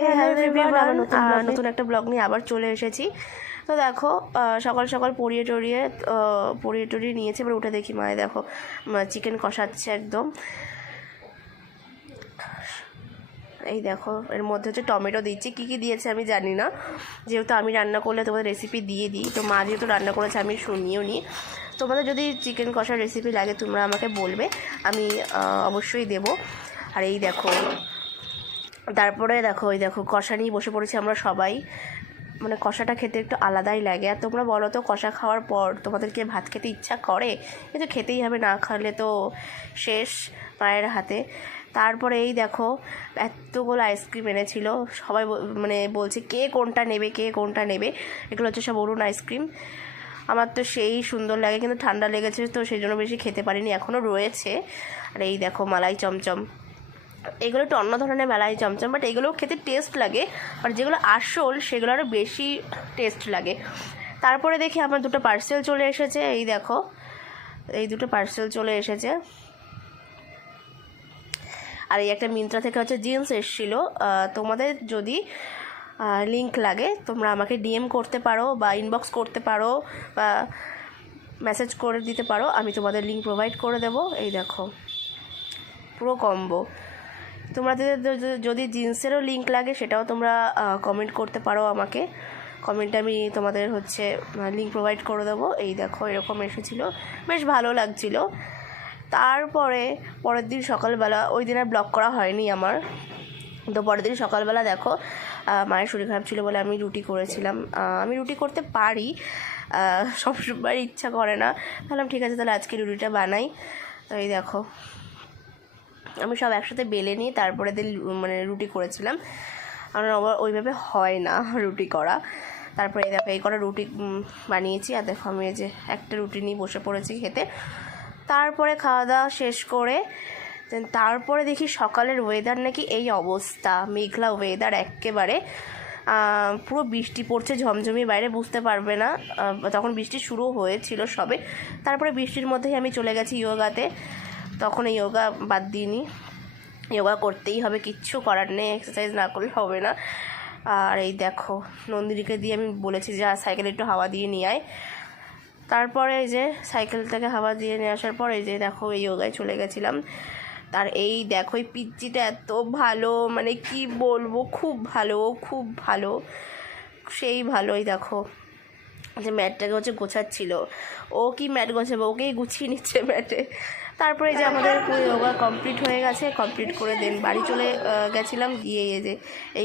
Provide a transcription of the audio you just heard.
Hello everyone, নতুন একটা blog নিয়ে আবার চলে এসেছি। তো দেখো সকাল সকাল পরিয়ে টরিয়ে নিয়েছে। এবার উঠে দেখি মায়ে দেখো চিকেন কষাচ্ছে একদম। এই দেখো এর মধ্যে হচ্ছে টমেটো দিচ্ছি, কী কী দিয়েছে আমি জানি না, যেহেতু আমি রান্না করলে তোমাদের রেসিপি দিয়ে দিই। তো মা যেহেতু রান্না করেছে আমি শুনিও নি। তোমাদের যদি চিকেন কষার রেসিপি লাগে তোমরা আমাকে বলবে, আমি অবশ্যই দেবো। আর এই দেখো তারপরে দেখো ওই দেখো কষা নিয়ে বসে পড়েছি আমরা সবাই। মানে কষাটা খেতে একটু আলাদাই লাগে। আর তোমরা বলো তো কষা খাওয়ার পর তোমাদেরকে ভাত খেতে ইচ্ছা করে? কিন্তু খেতেই হবে, না খাওয়ালে তো শেষ মায়ের হাতে। তারপরে এই দেখো এতগুলো আইসক্রিম এনেছিল, সবাই মানে বলছে কে কোনটা নেবে। এগুলো হচ্ছে সব অরুণ আইসক্রিম। আমার তো সেই সুন্দর লাগে, কিন্তু ঠান্ডা লেগেছে তো সেই জন্য বেশি খেতে পারিনি, এখনও রয়েছে। আর এই দেখো মালাই চমচম, এগুলো একটু অন্য ধরনের মালাই চমচম, বাট এগুলো খেতে টেস্ট লাগে। আর যেগুলো আসল সেগুলো আরও বেশি টেস্ট লাগে। তারপরে দেখি আমার দুটো পার্সেল চলে এসেছে। এই দেখো এই দুটো পার্সেল চলে এসেছে। আর এই একটা মিন্ত্রা থেকে হচ্ছে জিন্স এসেছিলো। তোমাদের যদি লিংক লাগে তোমরা আমাকে ডিএম করতে পারো বা ইনবক্স করতে পারো বা মেসেজ করে দিতে পারো, আমি তোমাদের লিংক প্রোভাইড করে দেবো। এই দেখো পুরো কম্বো। তোমরা যদি জিন্সেরও লিংক লাগে সেটাও তোমরা কমেন্ট করতে পারো আমাকে, কমেন্টে আমি তোমাদের হচ্ছে লিংক প্রোভাইড করে দেবো। এই দেখো এরকম এসেছিলো, বেশ ভালো লাগছিলো। তারপরে পরের দিন সকালবেলা, ওই দিন আর ব্লগ করা হয়নি আমার। তো পরের দিন সকালবেলা দেখো মায়ের শরীর খারাপ ছিল বলে আমি রুটি করেছিলাম। আমি রুটি করতে পারি, সবসময় ইচ্ছা করে না। ভাবলাম ঠিক আছে তাহলে আজকে রুটিটা বানাই। তো এই দেখো আমি সব একসাথে বেলে নিয়ে তারপরে দিন মানে রুটি করেছিলাম। আমার আবার ওইভাবে হয় না রুটি করা। তারপরে এই দেখো এই কটা রুটি বানিয়েছি। আর দেখো আমি এই যে একটা রুটি নিয়ে বসে পড়েছি খেতে। তারপরে খাওয়া দাওয়া শেষ করে তারপরে দেখি সকালের ওয়েদার নাকি এই অবস্থা, মেঘলা ওয়েদার একেবারে, পুরো বৃষ্টি পড়ছে ঝমঝমি, বাইরে বুঝতে পারবে না। তখন বৃষ্টি শুরু হয়েছিল সবে। তারপরে বৃষ্টির মধ্যেই আমি চলে গেছি ইয়োগাতে। তখন এই ইয়োগা বাদ দিইনি, ইয়োগা করতেই হবে, কিচ্ছু করার নেই, এক্সারসাইজ না করলে হবে না। আর এই দেখো নন্দিনীকে দিয়ে আমি বলেছি যে সাইকেলে একটু হাওয়া দিয়ে নিয়ে আয়। তারপরে এই যে সাইকেল থেকে হাওয়া দিয়ে নিয়ে আসার পর এই যে দেখো এই ইয়োগায় চলে গেছিলাম। তার এই দেখো এই পিচ্চিটা এত ভালো, মানে কি বলবো, খুব ভালো সেই ভালোই। দেখো যে ম্যাটটাকে হচ্ছে গোছাচ্ছিল, ও কি ম্যাট গোছাবে, ওকেই গুছিয়ে নিচ্ছে ম্যাটে। তারপরে যে আমাদের যোগা কমপ্লিট হয়ে গেছে, কমপ্লিট করে দেন বাড়ি চলে গেছিলাম, গিয়ে এই যে এই